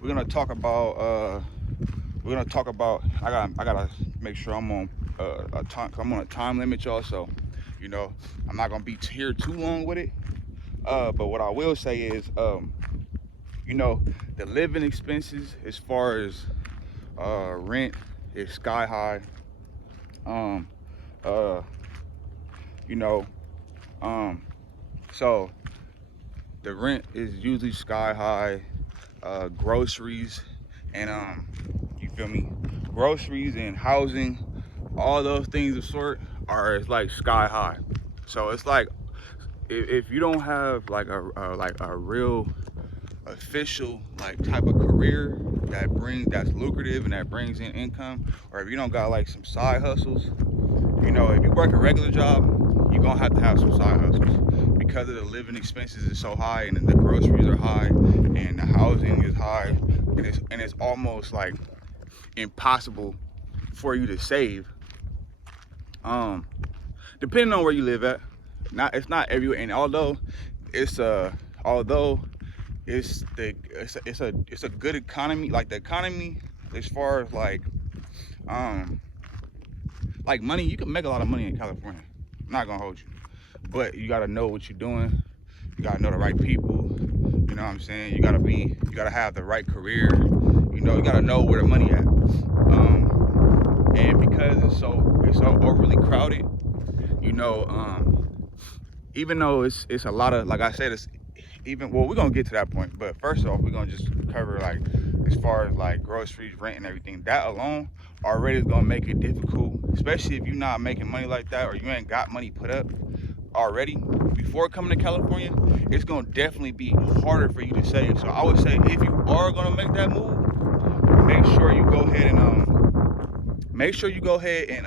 we're gonna talk about I gotta make sure I'm on a time. I'm on a time limit, y'all. So, you know, I'm not gonna be here too long with it. But what I will say is, you know, the living expenses as far as rent is sky high. Um, uh, you know, um, so the rent is usually sky high. Groceries and you feel me? Groceries and housing, all those things of sort are like sky high. So it's like if you don't have like a real official like type of career that's lucrative and that brings in income, or if you don't got like some side hustles, you know, if you work a regular job, you're gonna have to have some side hustles because of the living expenses is so high and the groceries are high and the housing is high and it's almost like impossible for you to save. Um, Depending on where you live at, it's not everywhere. And it's although it's a good economy. Like the economy, as far as um like money, you can make a lot of money in California. I'm not gonna hold you, but you gotta know what you're doing. You gotta know the right people. You know what I'm saying? You gotta have the right career. You know, you gotta know where the money at. And because it's so overly crowded, you know, even though it's a lot of, like I said, it's even, well, we're gonna get to that point, but first off, we're gonna just cover like as far as like groceries, rent, and everything. That alone already is gonna make it difficult, especially if you're not making money like that or you ain't got money put up already before coming to California. It's gonna definitely be harder for you to save. So I would say if you are gonna make that move, make sure you go ahead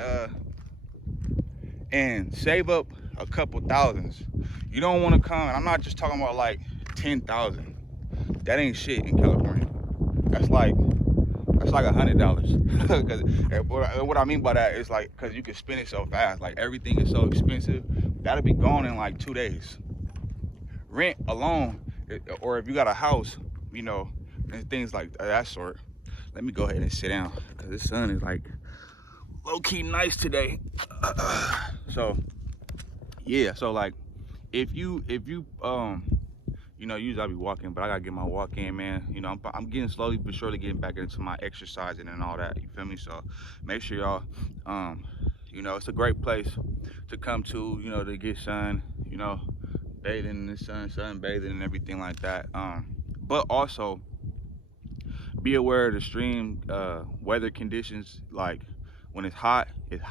and save up a couple thousands. You don't want to come, and I'm not just talking about like 10,000. That ain't shit in California. That's like $100. Because what I mean by that is like, because you can spend it so fast. Like everything is so expensive. That'll be gone in like 2 days. Rent alone, or if you got a house, you know, and things like that sort. Let me go ahead and sit down because the sun is like low key nice today. So yeah, so like if you you know, usually I be walking, but I gotta get my walk in, man. You know, I'm getting slowly but surely getting back into my exercising and all that. You feel me? So make sure y'all, you know, it's a great place to come to. You know, to get sun. You know, bathing in the sun, sunbathing and everything like that. But also be aware of the extreme weather conditions. Like when it's hot as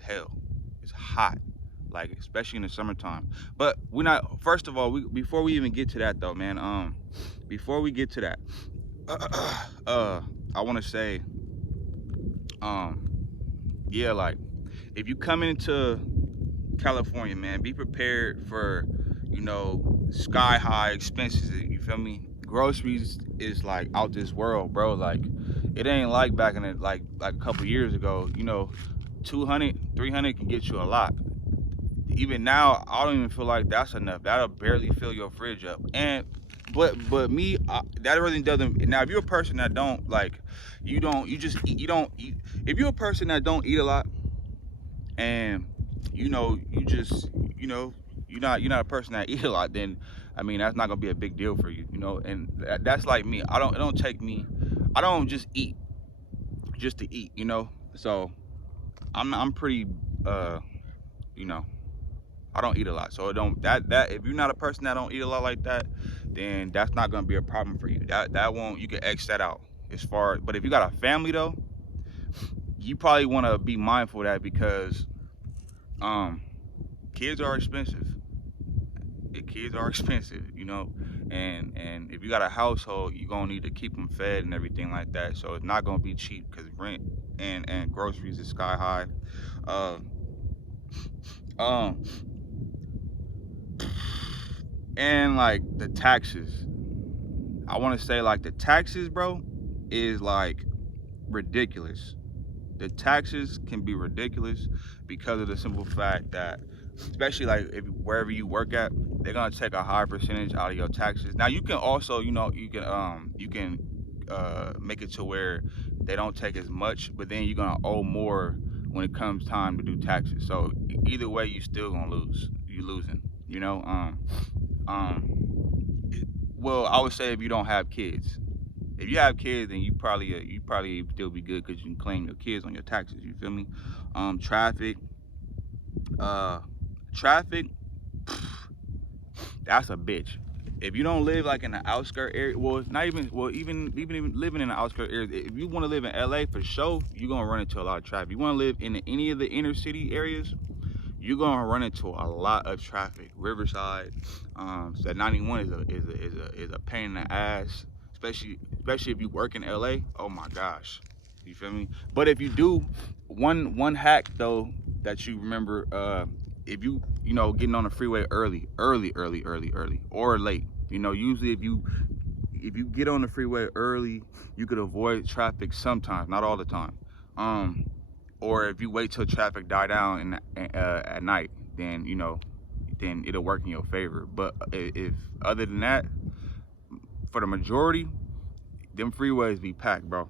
hell. It's hot, like especially in the summertime. But we're not. First of all, before we even get to that though, man. Before we get to that, I want to say, um, yeah, like if you come into California, man, be prepared for, you know, sky high expenses. You feel me? Groceries is like out this world, bro. Like it ain't like back in it, like a couple years ago. You know, 200, 300 can get you a lot. Even now, I don't even feel like that's enough. That'll barely fill your fridge up. And but me, that really doesn't. Now, if you're a person that don't like, you just eat, you don't eat. If you're a person that don't eat a lot, and you know, you just, you know, you're not a person that eat a lot, then I mean that's not gonna be a big deal for you, you know. And that's like me. It don't take me. I don't just eat just to eat, you know. So I'm pretty, you know. I don't eat a lot, so it don't that if you're not a person that don't eat a lot like that, then that's not gonna be a problem for you. That won't, you can X that out as far. But if you got a family though, you probably want to be mindful of that because um kids are expensive. Kids are expensive, you know, and if you got a household, you're gonna need to keep them fed and everything like that. So it's not gonna be cheap because rent and groceries is sky high. Uh, um, and like the taxes. I want to say like the taxes, bro, is like ridiculous. The taxes can be ridiculous because of the simple fact that, especially like if wherever you work at, they're gonna take a high percentage out of your taxes. Now you can also, you know, you can make it to where they don't take as much, but then you're gonna owe more when it comes time to do taxes. So either way, you still gonna lose. You losing. You know. Well, I would say if you don't have kids. If you have kids, then you probably still be good because you can claim your kids on your taxes. You feel me? Traffic, uh, traffic, that's a bitch. If you don't live like in the outskirt area, well, not even, well, even living in the outskirt area, if you want to live in LA for sure, you're gonna run into a lot of traffic. You want to live in any of the inner city areas, you're gonna run into a lot of traffic. Riverside, so 91 is a pain in the ass, especially if you work in LA. Oh my gosh, you feel me? But if you do, one hack though that you remember, if you know getting on the freeway early or late, you know, usually if you get on the freeway early, you could avoid traffic sometimes, not all the time. Or if you wait till traffic die down at night, then you know, then it'll work in your favor. But if other than that, for the majority, them freeways be packed, bro.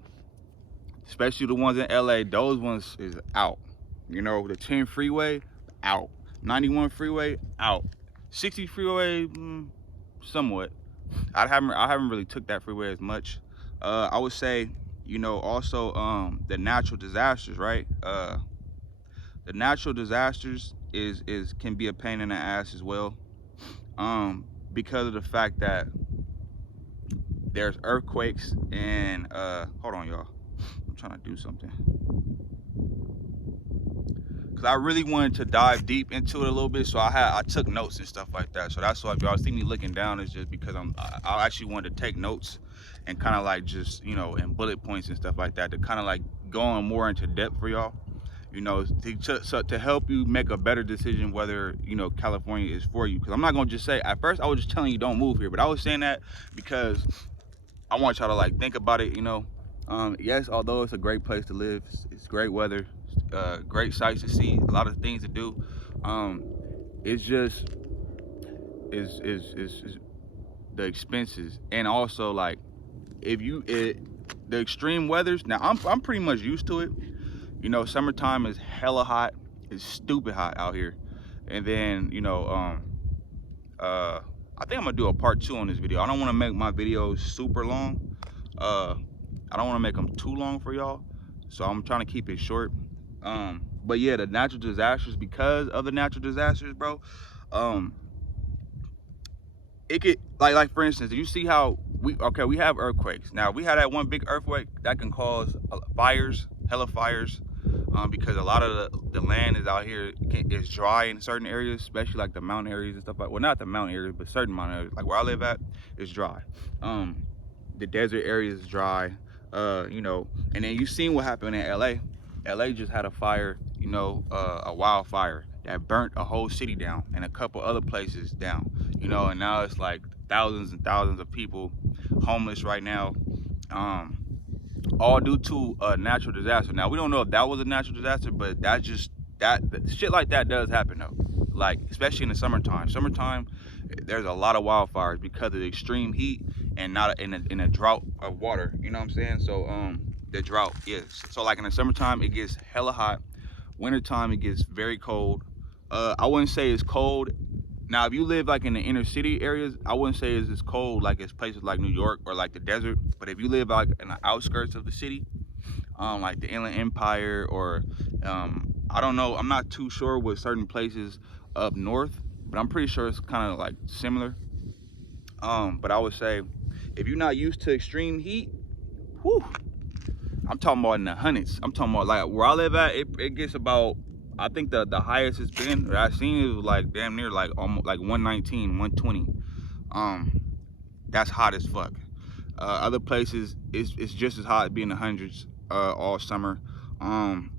Especially the ones in LA, those ones is out. You know, the 10 freeway, out. 91 freeway, out. 60 freeway, somewhat. I haven't really took that freeway as much. I would say, you know, also the natural disasters, right? The natural disasters is can be a pain in the ass as well. Because of the fact that there's earthquakes and hold on, y'all. I'm trying to do something. Cause I really wanted to dive deep into it a little bit, so I took notes and stuff like that. So that's why if y'all see me looking down, it's just because I actually wanted to take notes and kind of like just, you know, and bullet points and stuff like that to kind of like go on more into depth for y'all, you know, to help you make a better decision whether, you know, California is for you. Because I'm not gonna just say, at first I was just telling you don't move here, but I was saying that because I want y'all to like think about it, you know. Yes, although it's a great place to live, it's great weather, great sights to see, a lot of things to do. It's just is the expenses, and also like if you the extreme weathers. Now I'm pretty much used to it. You know, summertime is hella hot. It's stupid hot out here, and then you know I think I'm gonna do a part 2 on this video. I don't want to make my videos super long. I don't want to make them too long for y'all, so I'm trying to keep it short. But yeah, the natural disasters, because of the natural disasters, bro, it could like for instance, you see how we have earthquakes. Now we had that one big earthquake that can cause fires, hella fires, because a lot of the land is out here is dry in certain areas, especially like the mountain areas and stuff like. Well, not the mountain areas, but certain mountain areas, like where I live at, is dry. The desert area is dry. You know, and then you seen what happened in LA. LA just had a fire, you know, a wildfire that burnt a whole city down and a couple other places down, you know, and now it's like thousands and thousands of people homeless right now, all due to a natural disaster. Now we don't know if that was a natural disaster, but that's just that shit like that does happen though, like especially in the summertime. There's a lot of wildfires because of the extreme heat and not in a drought of water, you know what I'm saying? So the drought, yes. So like in the summertime it gets hella hot, wintertime it gets very cold. I wouldn't say it's cold. Now if you live like in the inner city areas, I wouldn't say it's as cold like it's places like New York or like the desert. But if you live like in the outskirts of the city, like the Inland Empire or I don't know, I'm not too sure with certain places up north, but I'm pretty sure it's kind of like similar. But I would say if you're not used to extreme heat, whew, I'm talking about in the hundreds. I'm talking about like where I live at, it gets about, I think the highest it's been that I've seen is like damn near like almost like 119, 120. That's hot as fuck. Other places it's just as hot, being in the hundreds all summer. And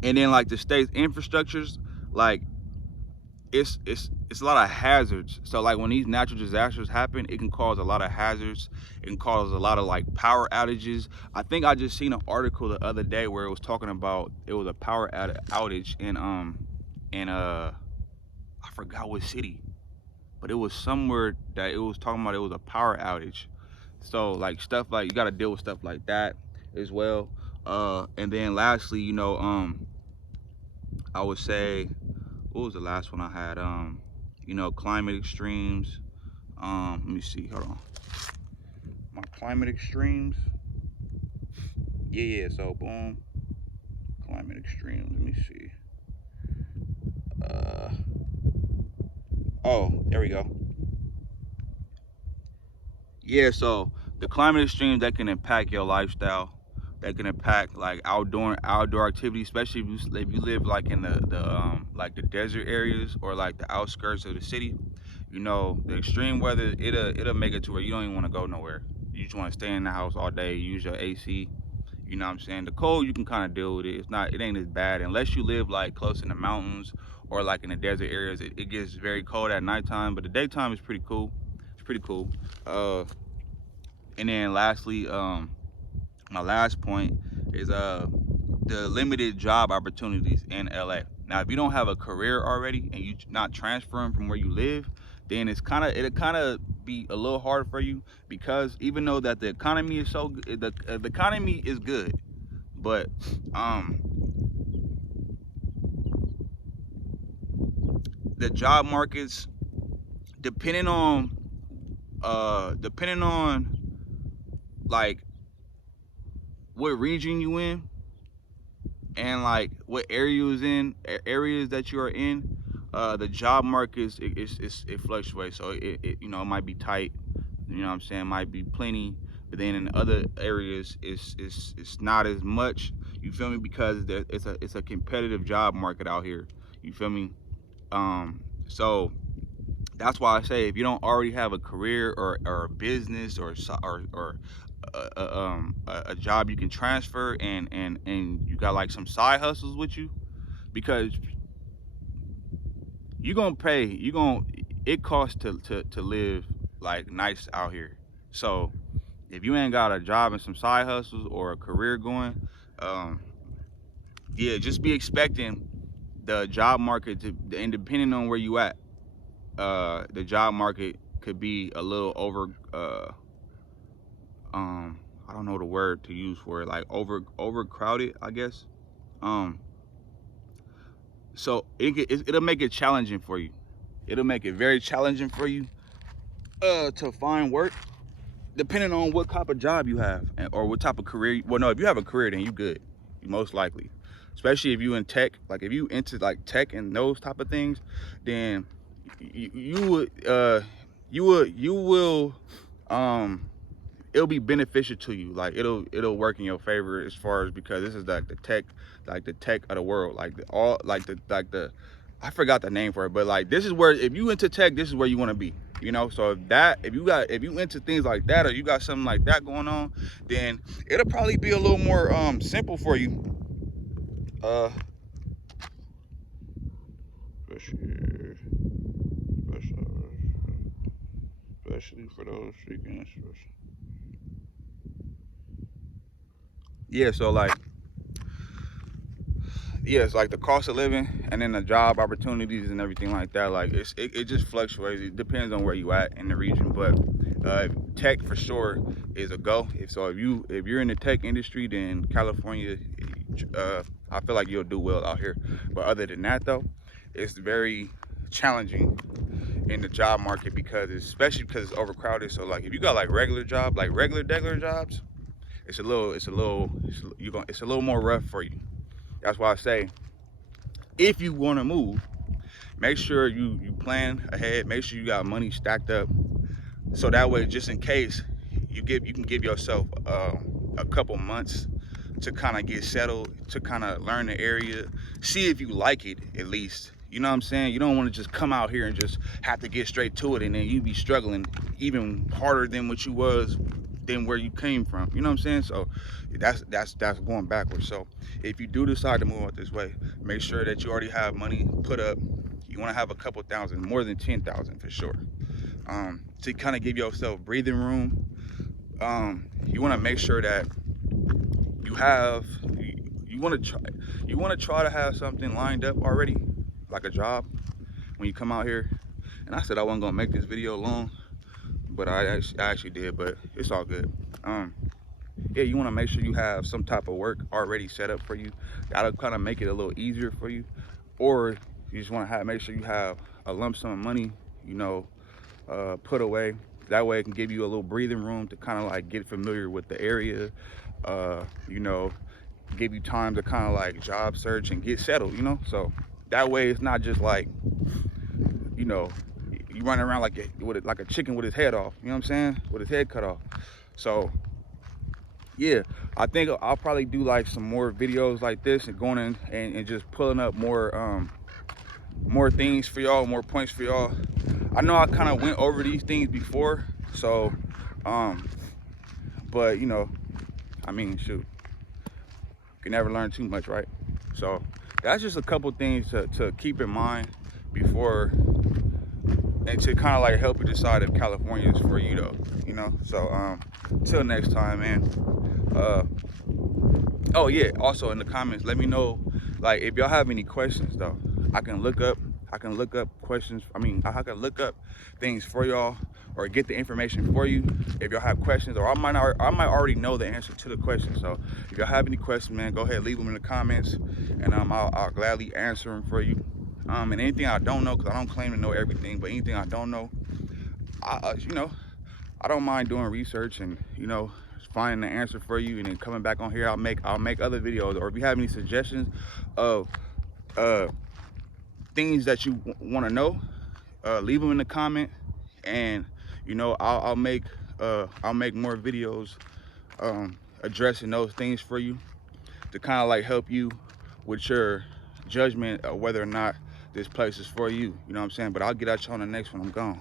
then like the state's infrastructures, like it's a lot of hazards. So like when these natural disasters happen, it can cause a lot of hazards. It can cause a lot of like power outages. I think I just seen an article the other day where it was talking about, it was a power outage in I forgot what city, but it was somewhere that it was talking about it was a power outage. So like stuff like you got to deal with stuff like that as well. And then lastly, you know, I would say, what was the last one I had? You know, climate extremes. Let me see. Hold on. My climate extremes. Yeah. So boom, climate extremes. Let me see. Oh, there we go. Yeah. So the climate extremes that can impact your lifestyle, that can impact like outdoor activities, especially if you live like in the like the desert areas or like the outskirts of the city. You know, the extreme weather, it'll make it to where you don't even want to go nowhere. You just want to stay in the house all day, use your AC. You know what I'm saying? The cold, you can kind of deal with it. It ain't as bad unless you live like close in the mountains or like in the desert areas. It gets very cold at nighttime, but the daytime is pretty cool. It's pretty cool. Uh, and then lastly, my last point is the limited job opportunities in LA. Now, if you don't have a career already and you not transferring from where you live, then it'll kind of be a little hard for you, because even though that the economy is so good, the economy is good, but the job markets, depending on depending on like what region you in, and like what areas that you are in, the job market it fluctuates. So you know, it might be tight, you know what I'm saying, might be plenty, but then in other areas it's not as much, you feel me, because it's a competitive job market out here, you feel me. So that's why I say, if you don't already have a career or a business or a job you can transfer, and you got like some side hustles with you, because it costs to live like nice out here. So if you ain't got a job and some side hustles or a career going, um, yeah, just be expecting the job market to, and depending on where you at, the job market could be a little I don't know the word to use for it, like overcrowded, I guess. Um, so it'll make it challenging for you. It'll make it very challenging for you to find work, depending on what type of job you have, or what type of career. Well, no, if you have a career, then you good. You most likely, especially if you in tech. Like if you into like tech and those type of things, then you will it'll be beneficial to you. Like it'll work in your favor, as far as, because this is like the tech of the world, like the I forgot the name for it, but like this is where, if you into tech, this is where you want to be, you know. So if you into things like that, or you got something like that going on, then it'll probably be a little more simple for you, especially for those freaking, yeah. So like, yeah, it's like the cost of living, and then the job opportunities and everything like that. Like it just fluctuates. It depends on where you at in the region, but tech for sure is a go. If you're in the tech industry, then California, I feel like you'll do well out here. But other than that though, it's very challenging in the job market, especially because it's overcrowded. So like if you got like regular jobs, it's a little more rough for you. That's why I say, if you want to move, make sure you plan ahead. Make sure you got money stacked up, so that way, just in case, you can give yourself a couple months to kind of get settled, to kind of learn the area, see if you like it at least. You know what I'm saying? You don't want to just come out here and just have to get straight to it, and then you be struggling even harder than what you was than where you came from. You know what I'm saying? So that's going backwards. So if you do decide to move out this way, make sure that you already have money put up. You want to have a couple thousand, more than 10,000 for sure, to kind of give yourself breathing room. You want to make sure that you want to try to have something lined up already, like a job, when you come out here. And I said I wasn't gonna make this video long, but I actually did, but it's all good. Yeah, you want to make sure you have some type of work already set up for you. That'll kind of make it a little easier for you. Or you just want to make sure you have a lump sum of money, you know, put away. That way it can give you a little breathing room to kind of like get familiar with the area, you know, give you time to kind of like job search and get settled, you know. So that way it's not just like, you know, you running around like like a chicken with his head off, you know what I'm saying, with his head cut off. So yeah, I think I'll probably do like some more videos like this and going in and just pulling up more more things for y'all, more points for y'all. I know I kind of went over these things before, so but you know, I mean, shoot, you can never learn too much, right? So that's just a couple things to keep in mind before, and to kind of like help you decide if California is for you though, you know. So till next time, man. Oh yeah, also in the comments, let me know like if y'all have any questions though. I can look up questions. I mean, I can look up things for y'all or get the information for you if y'all have questions, or I might already know the answer to the question. So if y'all have any questions, man, go ahead, leave them in the comments, and I'll gladly answer them for you. And anything I don't know, because I don't claim to know everything, but anything I don't know, you know, I don't mind doing research and, you know, finding the answer for you, and then coming back on here, I'll make other videos. Or if you have any suggestions of things that you want to know, leave them in the comment, and you know, I'll make more videos addressing those things for you, to kind of like help you with your judgment of whether or not this place is for you. You know what I'm saying? But I'll get at you on the next one. I'm gone.